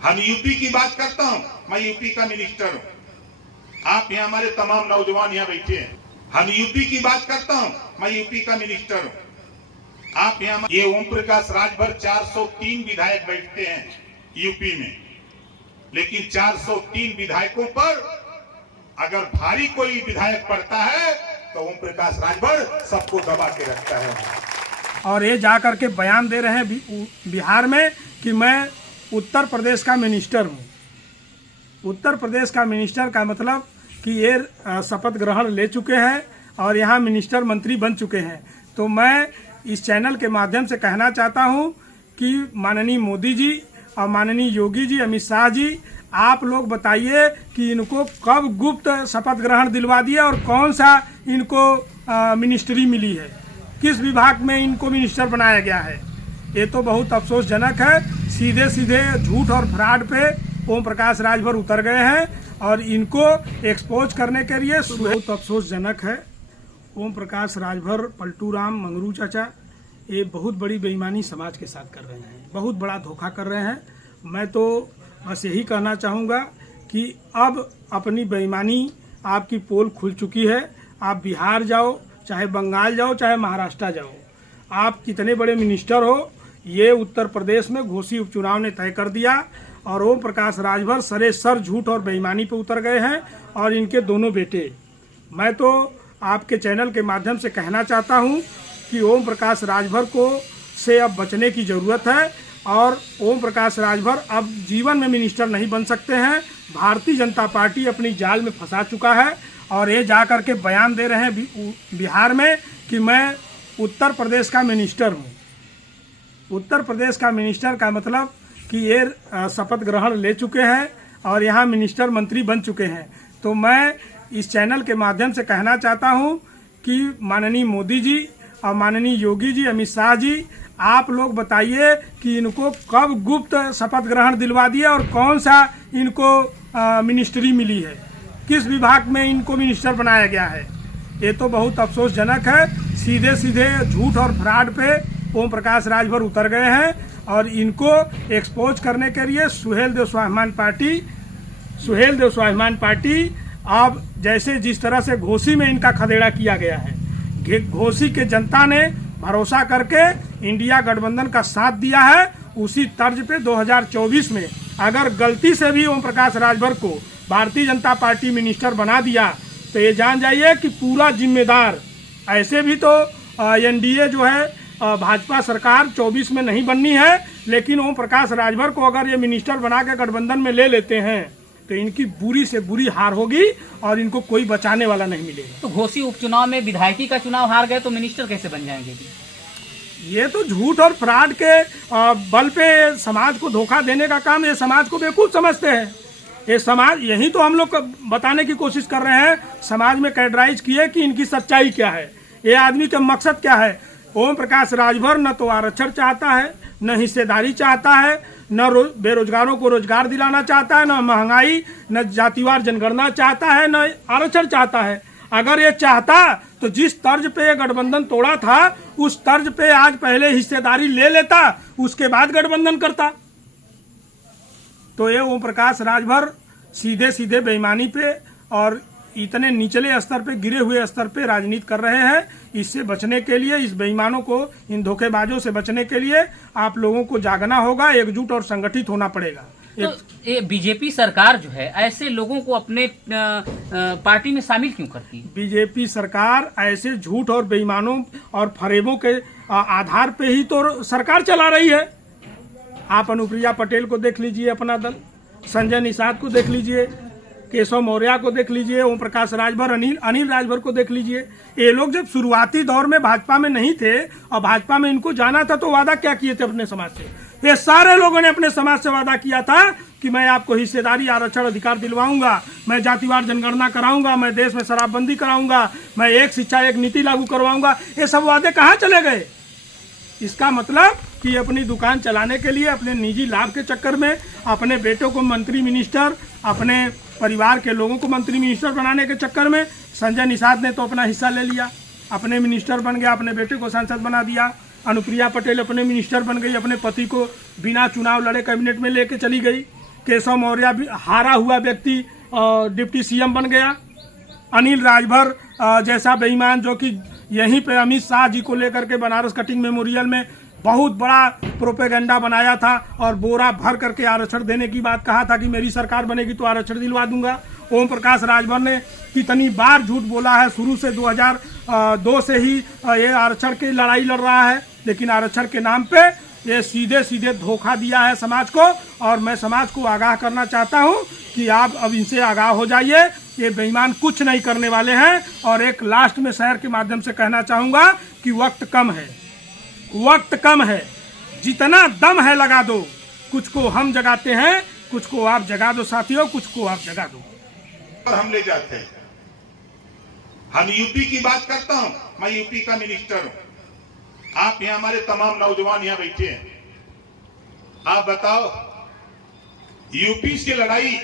हम यूपी की बात करता हूं, मैं यूपी का मिनिस्टर हूं। आप यहाँ हमारे तमाम नौजवान यहाँ बैठे हैं। हम यूपी की बात करता हूं, मैं यूपी का मिनिस्टर हूं। आप यहाँ ये ओम प्रकाश राजभर 403 विधायक बैठते हैं यूपी में, लेकिन 403 विधायकों पर अगर भारी कोई विधायक पड़ता है तो ओम प्रकाश राजभर सबको दबा के रखता है। और ये जा करके बयान दे रहे हैं बिहार में कि मैं उत्तर प्रदेश का मिनिस्टर हूँ। उत्तर प्रदेश का मिनिस्टर का मतलब कि ये शपथ ग्रहण ले चुके हैं और यहाँ मिनिस्टर मंत्री बन चुके हैं। तो मैं इस चैनल के माध्यम से कहना चाहता हूँ कि माननीय मोदी जी और माननीय योगी जी, अमित शाह जी, आप लोग बताइए कि इनको कब गुप्त शपथ ग्रहण दिलवा दिया और कौन सा इनको मिनिस्ट्री मिली है, किस विभाग में इनको मिनिस्टर बनाया गया है। ये तो बहुत अफसोसजनक है। सीधे सीधे झूठ और फ्रॉड पे ओम प्रकाश राजभर उतर गए हैं और इनको एक्सपोज करने के लिए बहुत अफसोसजनक है। ओम प्रकाश राजभर, पलटू राम, मंगरू चाचा, ये बहुत बड़ी बेईमानी समाज के साथ कर रहे हैं, बहुत बड़ा धोखा कर रहे हैं। मैं तो बस यही कहना चाहूँगा कि अब अपनी बेईमानी आपकी पोल खुल चुकी है। आप बिहार जाओ, चाहे बंगाल जाओ, चाहे महाराष्ट्र जाओ, आप कितने बड़े मिनिस्टर हो, ये उत्तर प्रदेश में घोसी उपचुनाव ने तय कर दिया। और ओम प्रकाश राजभर सरेसर झूठ और बेईमानी पे उतर गए हैं और इनके दोनों बेटे। मैं तो आपके चैनल के माध्यम से कहना चाहता हूं कि ओम प्रकाश राजभर को से अब बचने की ज़रूरत है और ओम प्रकाश राजभर अब जीवन में मिनिस्टर नहीं बन सकते हैं। भारतीय जनता पार्टी अपनी जाल में फंसा चुका है और ये जा कर के बयान दे रहे हैं बिहार में कि मैं उत्तर प्रदेश का मिनिस्टर हूँ। उत्तर प्रदेश का मिनिस्टर का मतलब कि ये शपथ ग्रहण ले चुके हैं और यहाँ मिनिस्टर मंत्री बन चुके हैं। तो मैं इस चैनल के माध्यम से कहना चाहता हूँ कि माननीय मोदी जी और माननीय योगी जी, अमित शाह जी, आप लोग बताइए कि इनको कब गुप्त शपथ ग्रहण दिलवा दिया और कौन सा इनको मिनिस्ट्री मिली है, किस विभाग में इनको मिनिस्टर बनाया गया है। ये तो बहुत अफसोसजनक है। सीधे सीधे झूठ और फ्रॉड पे ओम प्रकाश राजभर उतर गए हैं और इनको एक्सपोज करने के लिए सुहेल देव स्वाभिमान पार्टी अब जैसे जिस तरह से घोसी में इनका खदेड़ा किया गया है, घोसी के जनता ने भरोसा करके इंडिया गठबंधन का साथ दिया है, उसी तर्ज पे 2024 में अगर गलती से भी ओम प्रकाश राजभर को भारतीय जनता पार्टी मिनिस्टर बना दिया तो ये जान जाइए कि पूरा जिम्मेदार, ऐसे भी तो एनडीए जो है भाजपा सरकार 24 में नहीं बननी है, लेकिन ओम प्रकाश राजभर को अगर ये मिनिस्टर बना के गठबंधन में ले लेते हैं तो इनकी बुरी से बुरी हार होगी और इनको कोई बचाने वाला नहीं मिलेगा। तो घोसी उपचुनाव में विधायकी का चुनाव हार गए तो मिनिस्टर कैसे बन जाएंगे? ये तो झूठ और फ्रॉड के बल पे समाज को धोखा देने का काम, ये समाज को बेवकूफ समझते हैं। ये समाज, यही तो हम लोग बताने की कोशिश कर रहे हैं, समाज में कैडराइज किए कि इनकी सच्चाई क्या है, ये आदमी का मकसद क्या है। ओम प्रकाश राजभर न तो आरक्षण चाहता है, न हिस्सेदारी चाहता है, न बेरोजगारों को रोजगार दिलाना चाहता है, न महंगाई, न जातिवार जनगणना चाहता है, न आरक्षण चाहता है। अगर ये चाहता तो जिस तर्ज पे ये गठबंधन तोड़ा था उस तर्ज पे आज पहले हिस्सेदारी ले लेता, उसके बाद गठबंधन करता। तो ये ओम प्रकाश राजभर सीधे सीधे बेईमानी पे और इतने निचले स्तर पे, गिरे हुए स्तर पे राजनीति कर रहे हैं। इससे बचने के लिए, इस बेईमानों को, इन धोखेबाजों से बचने के लिए आप लोगों को जागना होगा, एकजुट और संगठित होना पड़ेगा। तो ये बीजेपी सरकार जो है ऐसे लोगों को अपने पार्टी में शामिल क्यों करती है? बीजेपी सरकार ऐसे झूठ और बेईमानों और फरेबों के आधार पे ही तो सरकार चला रही है। आप अनुप्रिया पटेल को देख लीजिए, अपना दल, संजय निषाद को देख लीजिए, केशव मौर्य को देख लीजिए, ओम प्रकाश राजभर, अनिल राजभर को देख लीजिए। ये लोग जब शुरुआती दौर में भाजपा में नहीं थे और भाजपा में इनको जाना था तो वादा क्या किए थे अपने समाज से? ये सारे लोगों ने अपने समाज से वादा किया था कि मैं आपको हिस्सेदारी, आरक्षण, अधिकार दिलवाऊंगा, मैं जातिवार जनगणना कराऊंगा, मैं देश में शराबबंदी कराऊंगा, मैं एक शिक्षा एक नीति लागू करवाऊंगा। ये सब वादे कहाँ चले गए? इसका मतलब कि अपनी दुकान चलाने के लिए, अपने निजी लाभ के चक्कर में, अपने बेटों को मंत्री मिनिस्टर, अपने परिवार के लोगों को मंत्री मिनिस्टर बनाने के चक्कर में संजय निषाद ने तो अपना हिस्सा ले लिया, अपने मिनिस्टर बन गया, अपने बेटे को सांसद बना दिया। अनुप्रिया पटेल अपने मिनिस्टर बन गई, अपने पति को बिना चुनाव लड़े कैबिनेट में लेके चली गई। केशव मौर्य भी हारा हुआ व्यक्ति डिप्टी सीएम बन गया। अनिल राजभर जैसा बेईमान जो कि यहीं पे अमित शाह जी को लेकर के बनारस कटिंग मेमोरियल में बहुत बड़ा प्रोपेगेंडा बनाया था और बोरा भर करके आरक्षण देने की बात कहा था कि मेरी सरकार बनेगी तो आरक्षण दिलवा दूंगा। ओम प्रकाश राजभर ने कितनी बार झूठ बोला है, शुरू से 2002 से ही ये आरक्षण की लड़ाई लड़ रहा है, लेकिन आरक्षण के नाम पे ये सीधे सीधे धोखा दिया है समाज को। और मैं समाज को आगाह करना चाहता हूँ कि आप अब इनसे आगाह हो जाइए, ये बेईमान कुछ नहीं करने वाले हैं। और एक लास्ट में शहर के माध्यम से कहना चाहूँगा कि वक्त कम है, वक्त कम है, जितना दम है लगा दो। कुछ को हम जगाते हैं, कुछ को आप जगा दो साथियों, कुछ को आप जगा दो। पर हम ले जाते हैं। हम यूपी की बात करता हूं, मैं यूपी का मिनिस्टर हूं। आप यहाँ हमारे तमाम नौजवान यहाँ बैठे हैं, आप बताओ यूपी की लड़ाई,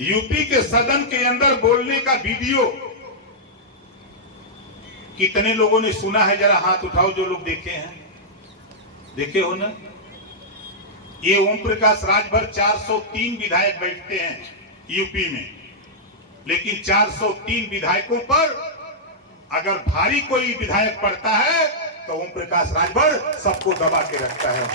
यूपी के सदन के अंदर बोलने का वीडियो कितने लोगों ने सुना है? जरा हाथ उठाओ जो लोग देखे हैं, देखे हो ना। ये ओम प्रकाश राजभर 403 विधायक बैठते हैं यूपी में, लेकिन 403 विधायकों पर अगर भारी कोई विधायक पड़ता है तो ओम प्रकाश राजभर सबको दबा के रखता है।